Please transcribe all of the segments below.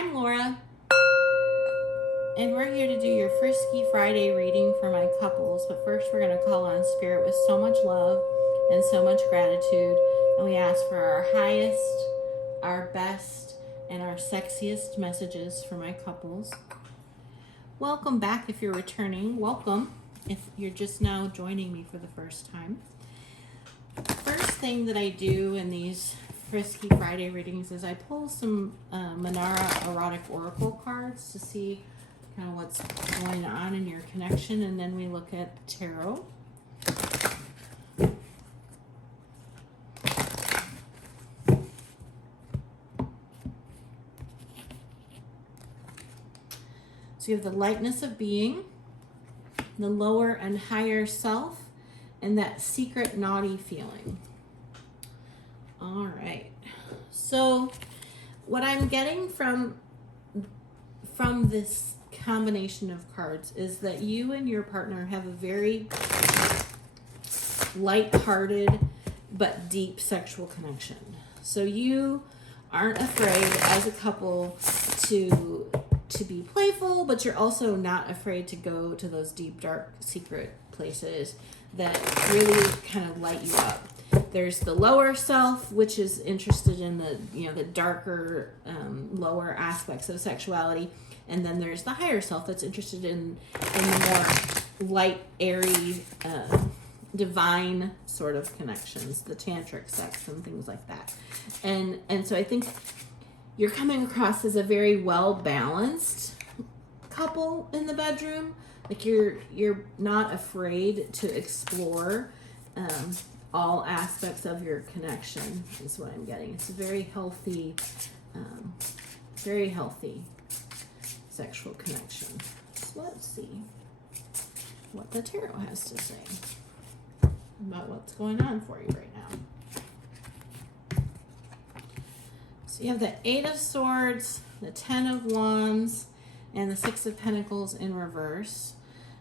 I'm Laura, and we're here to do your Frisky Friday reading for my couples. But first, we're going to call on Spirit with so much love and so much gratitude, and we ask for our highest, our best, and our sexiest messages for my couples. Welcome back if you're returning. Welcome if you're just now joining me for the first time. First thing that I do in these Frisky Friday readings is I pull some Manara Erotic Oracle cards to see kind of what's going on in your connection, and then we look at tarot. So you have the lightness of being, the lower and higher self, and that secret naughty feeling. All right. So what I'm getting from this combination of cards is that you and your partner have a very light-hearted but deep sexual connection. So you aren't afraid as a couple to be playful, but you're also not afraid to go to those deep, dark, secret places that really kind of light you up. There's the lower self, which is interested in the darker, lower aspects of sexuality, and then there's the higher self that's interested in the more light, airy, divine sort of connections, the tantric sex and things like that. And so I think you're coming across as a very well balanced couple in the bedroom. Like you're not afraid to explore all aspects of your connection is what I'm getting. It's a very healthy sexual connection. So let's see what the tarot has to say about what's going on for you right now. So you have the 8 of Swords, the 10 of Wands, and the 6 of Pentacles in reverse.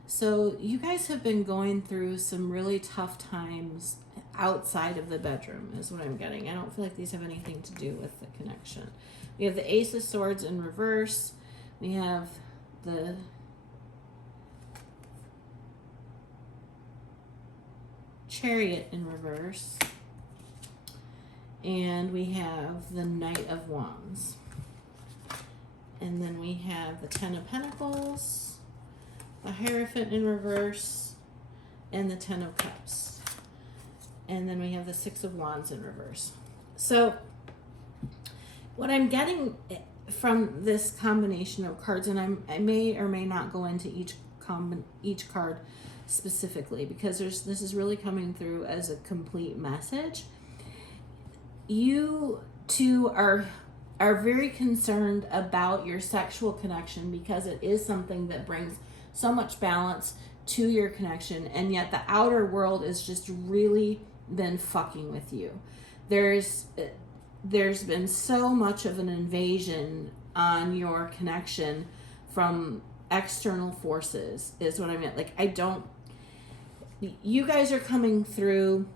So you guys have been going through some really tough times outside of the bedroom is what I'm getting. I don't feel like these have anything to do with the connection. We have the Ace of Swords in reverse. We have the Chariot in reverse. And we have the Knight of Wands. And then we have the 10 of Pentacles, the Hierophant in reverse, and the 10 of Cups. And then we have the 6 of Wands in reverse. So what I'm getting from this combination of cards, and I may or may not go into each card specifically because this is really coming through as a complete message. You two are very concerned about your sexual connection because it is something that brings so much balance to your connection, and yet the outer world is just really been fucking with you. There's been so much of an invasion on your connection from external forces is what I meant. Like you guys are coming through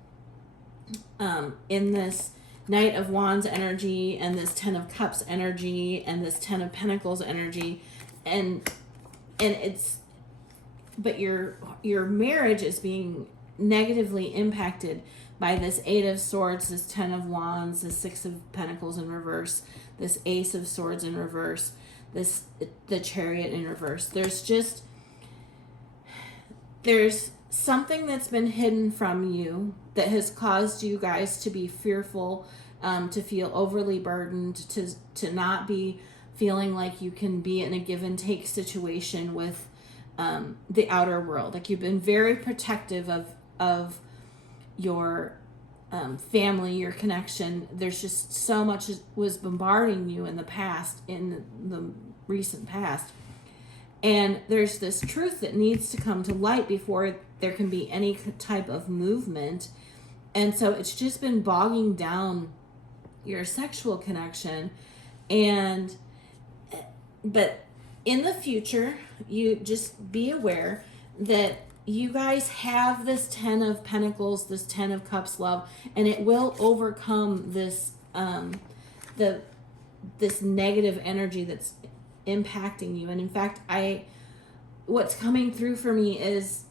in this Knight of Wands energy and this 10 of Cups energy and this 10 of Pentacles energy, and it's, but your marriage is being negatively impacted by this 8 of Swords, this 10 of Wands, this 6 of Pentacles in reverse, this Ace of Swords in reverse, the Chariot in reverse. There's something that's been hidden from you that has caused you guys to be fearful, to feel overly burdened, to not be feeling like you can be in a give and take situation with the outer world. Like you've been very protective of your family, your connection. There's just so much was bombarding you in the recent past. And there's this truth that needs to come to light before there can be any type of movement. And so it's just been bogging down your sexual connection. But in the future, you just be aware that you guys have this 10 of Pentacles, this 10 of Cups love, and it will overcome this, this negative energy that's impacting you. And in fact, what's coming through for me is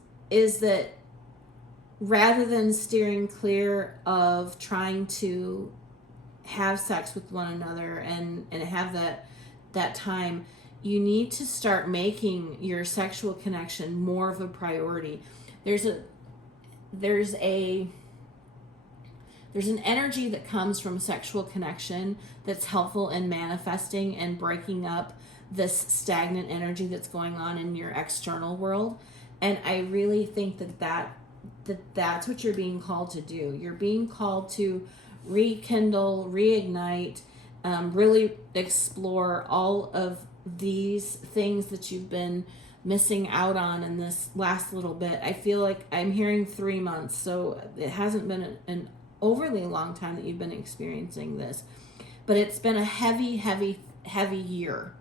that rather than steering clear of trying to have sex with one another and have that time, you need to start making your sexual connection more of a priority. There's an energy that comes from sexual connection that's helpful in manifesting and breaking up this stagnant energy that's going on in your external world. And I really think that's what you're being called to do. You're being called to rekindle, reignite, really explore all of these things that you've been missing out on in this last little bit. I feel like I'm hearing 3 months, so it hasn't been an overly long time that you've been experiencing this, but it's been a heavy year.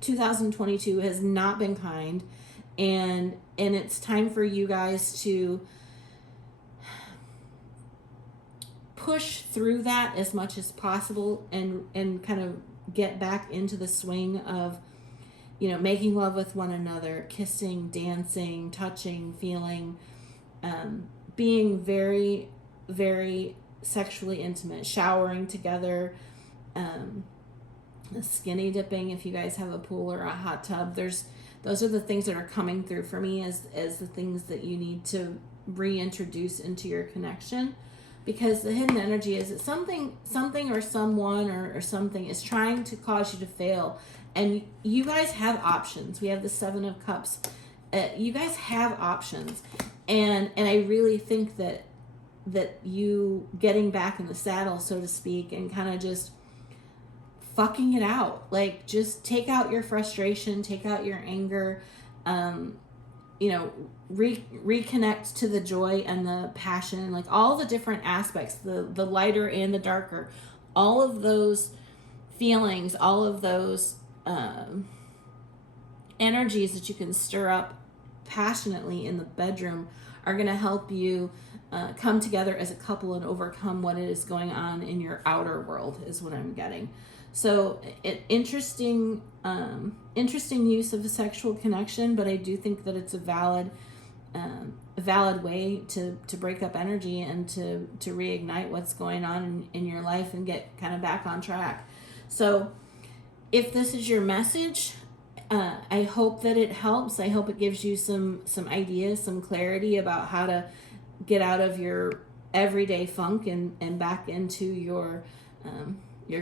2022 has not been kind, and it's time for you guys to push through that as much as possible and kind of get back into the swing of, making love with one another, kissing, dancing, touching, feeling, being very, very sexually intimate, showering together, skinny dipping if you guys have a pool or a hot tub. Those are the things that are coming through for me as the things that you need to reintroduce into your connection, because the hidden energy is that something or someone or something is trying to cause you to fail, and you guys have options. We have the 7 of Cups. You guys have options, and I really think that you getting back in the saddle, so to speak, and kind of just fucking it out, like just take out your frustration, take out your anger, reconnect to the joy and the passion, like all the different aspects, the lighter and the darker, all of those feelings, all of those energies that you can stir up passionately in the bedroom are going to help you come together as a couple and overcome what is going on in your outer world, is what I'm getting. So interesting use of a sexual connection, but I do think that it's a valid way to break up energy and to reignite what's going on in your life and get kind of back on track. So if this is your message, I hope that it helps. I hope it gives you some ideas, some clarity about how to get out of your everyday funk and back into your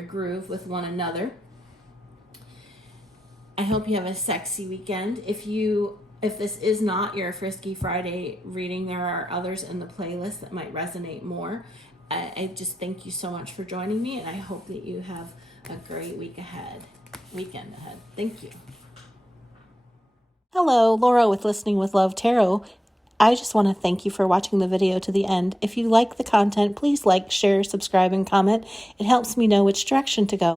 groove with one another. I hope you have a sexy weekend. If this is not your Frisky Friday reading, there are others in the playlist that might resonate more. I just thank you so much for joining me, and I hope that you have a great weekend ahead. Thank you. Hello, Laura with Listening with Love Tarot. I just want to thank you for watching the video to the end. If you like the content, please like, share, subscribe, and comment. It helps me know which direction to go.